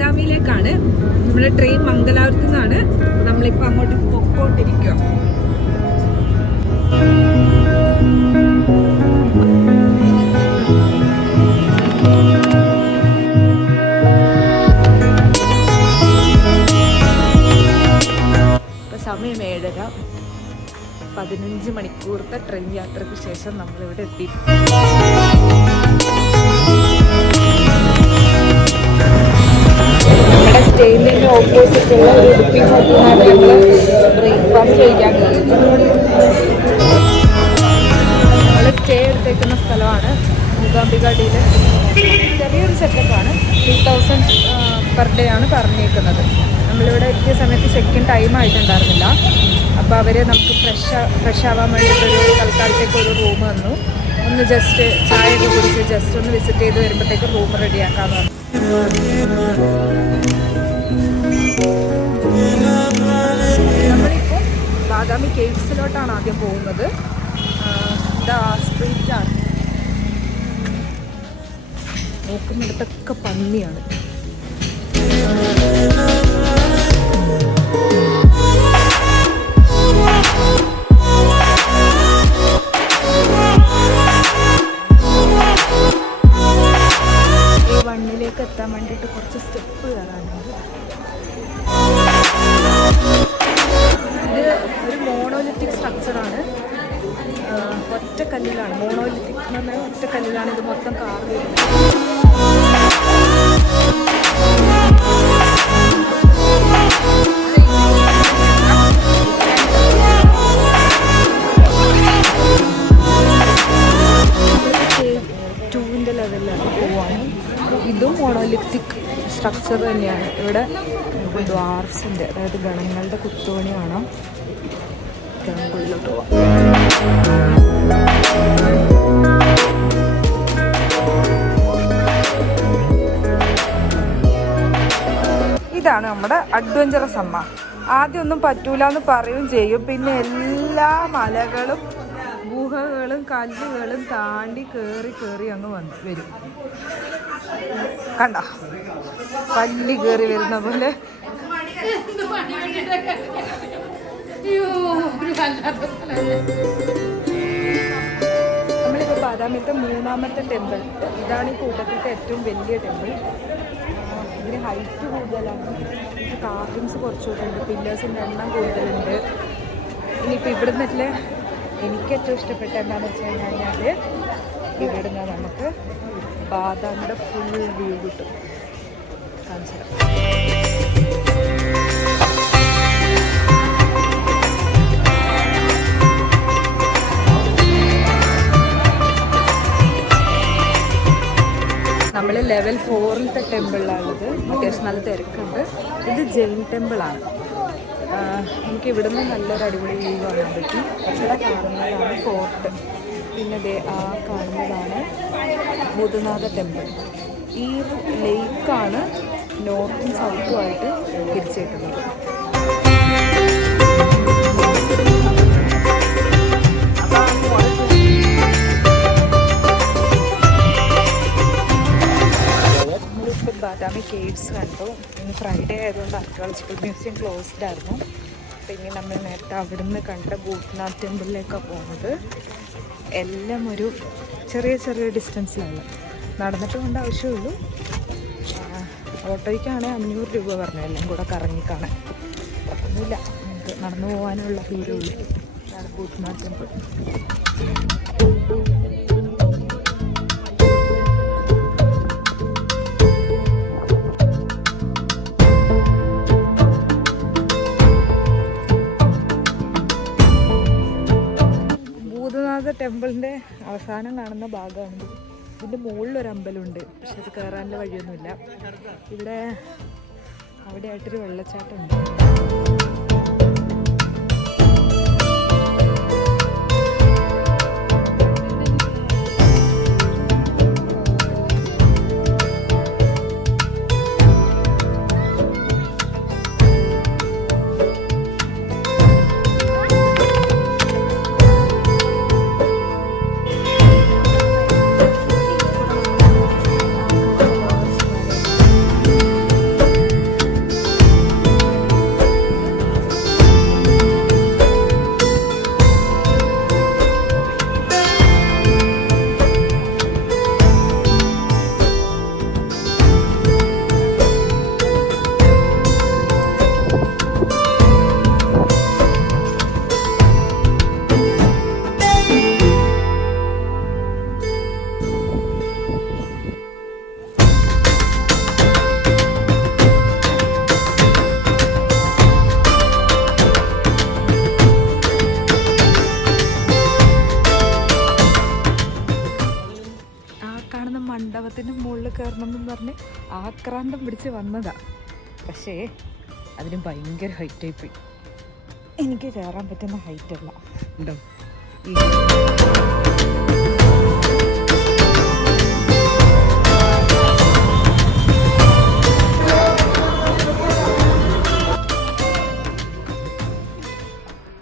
ബാദാമിയിലേക്കാണ്. നമ്മുടെ ട്രെയിൻ മംഗലാപുരത്തു നിന്നാണ്. നമ്മളിപ്പോൾ അങ്ങോട്ട് പൊക്കോണ്ടിരിക്കുക. ഇപ്പോൾ സമയം 7:30. 15 മണിക്കൂറത്തെ ട്രെയിൻ യാത്രയ്ക്ക് ശേഷം നമ്മളിവിടെ എത്തി. നമ്മുടെ സ്റ്റേജിൻ്റെ ഓപ്പോസിറ്റുള്ള ഒരു ഉടുപ്പി ഹോട്ടലിനാണ് ഞങ്ങൾ ബ്രേക്ക്ഫാസ്റ്റ് കഴിക്കാൻ കഴിയുന്നത്. നമ്മൾ സ്റ്റേ എടുത്തേക്കുന്ന സ്ഥലമാണ് മൂകാംബിക ഡീലക്സ്. ചെറിയൊരു സെറ്റപ്പാണ്. 3000 പെർ ഡേ ആണ് പറഞ്ഞേക്കുന്നത്. നമ്മളിവിടെ എത്തിയ സമയത്ത് ചെക്കിൻ ടൈം ആയിട്ടുണ്ടായിരുന്നില്ല. അപ്പോൾ അവർ നമുക്ക് ഫ്രഷ് ആവാൻ വേണ്ടിയിട്ടൊരു തൽക്കാലത്തേക്ക് ഒരു റൂം തന്നു. ഒന്ന് ജസ്റ്റ് ചായയൊക്കെ കുടിച്ച് ജസ്റ്റ് ഒന്ന് വിസിറ്റ് ചെയ്ത് വരുമ്പോഴത്തേക്ക് റൂം റെഡിയാക്കാമെന്ന് പറഞ്ഞു. നമ്മളിപ്പോൾ ബാദാമി കേവ്സിലോട്ടാണ് ആദ്യം പോകുന്നത്. ഇതാ സ്ട്രീറ്റാണ്. നോക്കുന്നിടത്തൊക്കെ പന്നിയാണ്. വണ്ണിലേക്ക് എത്താൻ വേണ്ടിയിട്ട് കുറച്ച് സ്റ്റെപ്പ് കയറാനുണ്ട്. ഇത് ഒരു മോണോലിത്തിക് സ്ട്രക്ചറാണ്. ഒറ്റ കല്ലിലാണ്. മോണോലിത്തിക് എന്ന് പറഞ്ഞാൽ ഒറ്റ കല്ലിലാണ് ഇത് മൊത്തം കാർവ് ചെയ്യുന്നത്. ഇതും മോണോലിത്തിക് സ്ട്രക്ചർ തന്നെയാണ്. ഇവിടെ ദ്വാർസിൻ്റെ അതായത് ഗണങ്ങളുടെ കുത്തുപണി കാണാം. ഉള്ളിലോട്ട് പോവാം. ഇതാണ് നമ്മുടെ അഡ്വഞ്ചറസ് അമ്മ. ആദ്യമൊന്നും പറ്റൂല എന്ന് പറയുകയും ചെയ്യും. പിന്നെ എല്ലാ മലകളും ഗുഹകളും കല്ലുകളും താണ്ടി കയറി അങ്ങ് വരും. കണ്ട പല്ലി കയറി വരുന്ന പോലെ. നമ്മളിപ്പോൾ ബാദാമിലത്തെ 3ാമത്തെ ടെമ്പിൾ. ഇതാണ് ഈ കൂട്ടത്തിലത്തെ ഏറ്റവും വലിയ ടെമ്പിൾ. ഇതിന് ഹൈറ്റ് കൂടുതലാണ്. കാർവിങ്സ് കുറച്ചുകൂടെ ഉണ്ട്. പില്ലേഴ്സിൻ്റെ എണ്ണം കൂടുതലുണ്ട്. ഇനിയിപ്പോൾ ഇവിടെ നിന്നിട്ട് എനിക്ക് ഏറ്റവും ഇഷ്ടപ്പെട്ട എന്താണെന്ന് വെച്ച് കഴിഞ്ഞാൽ ഇവിടുന്ന് നമുക്ക് ബാദാമിയുടെ ഫുൾ വ്യൂ കിട്ടും. കാണിച്ചു തരാം. നമ്മൾ ലെവൽ 4ത്തെ ടെമ്പിളിലാണുള്ളത്. അത്യാവശ്യം നല്ല തിരക്കുണ്ട്. ഇത് ജെയിൻ ടെമ്പിളാണ്. എനിക്ക് ഇവിടുന്ന് നല്ലൊരു അടിപൊളി വ്യൂ കാണാൻ പറ്റി. ഇവിടെ കാണുന്നതാണ് ഫോർട്ട്. പിന്നെ ആ കാണുന്നതാണ് ഭൂതനാഥ ടെമ്പിൾ. ഈ ലേക്കാണ് നോർത്തും സൗത്തുമായിട്ട് തിരിച്ചേക്കുന്നത്. നമ്മളിപ്പോൾ ബാദാമി കേവ്സ് കണ്ടു. ഇന്ന് ഫ്രൈഡേ ആയതുകൊണ്ട് ആർക്കിയോളജിക്കൽ മ്യൂസിയം ക്ലോസ്ഡ് ആയിരുന്നു. പിന്നെ നമ്മൾ നേരത്തെ അവിടുന്ന് കണ്ട ഭൂതനാഥ് ടെമ്പിളിലേക്കാണ് പോകുന്നത്. എല്ലാം ഒരു ചെറിയ ഡിസ്റ്റൻസിലാണ്. നടന്നിട്ട് കൊണ്ട് ആവശ്യമുള്ളൂ. ഓട്ടോയ്ക്കാണെങ്കിൽ 500 രൂപ പറഞ്ഞു എല്ലാം കൂടെ കറങ്ങിക്കാണാൻ. ഒന്നുമില്ല, നമുക്ക് നടന്നു പോകാനുള്ള ദൂരമുള്ളൂ. അതാണ് ഭൂതനാഥ് ടെമ്പിൾ. ഭൂതനാഥ ടെമ്പിളിൻ്റെ അവസാനം കാണുന്ന ഭാഗമാണ്. ഇതിൻ്റെ മുകളിലൊരു അമ്പലമുണ്ട്. പക്ഷെ അത് കയറാനുള്ള വഴിയൊന്നുമില്ല. ഇവിടെ അവിടെ ആയിട്ടൊരു വെള്ളച്ചാട്ടമുണ്ട്. മണ്ഡപത്തിൻ്റെ മുകളിൽ കയറണം എന്ന് പറഞ്ഞ് ആക്രാന്തം പിടിച്ച് വന്നതാ. പക്ഷേ അതിന് ഭയങ്കര ഹൈറ്റായി പോയി. എനിക്ക് കയറാൻ പറ്റുന്ന ഹൈറ്റല്ല ഉണ്ടോ ഈ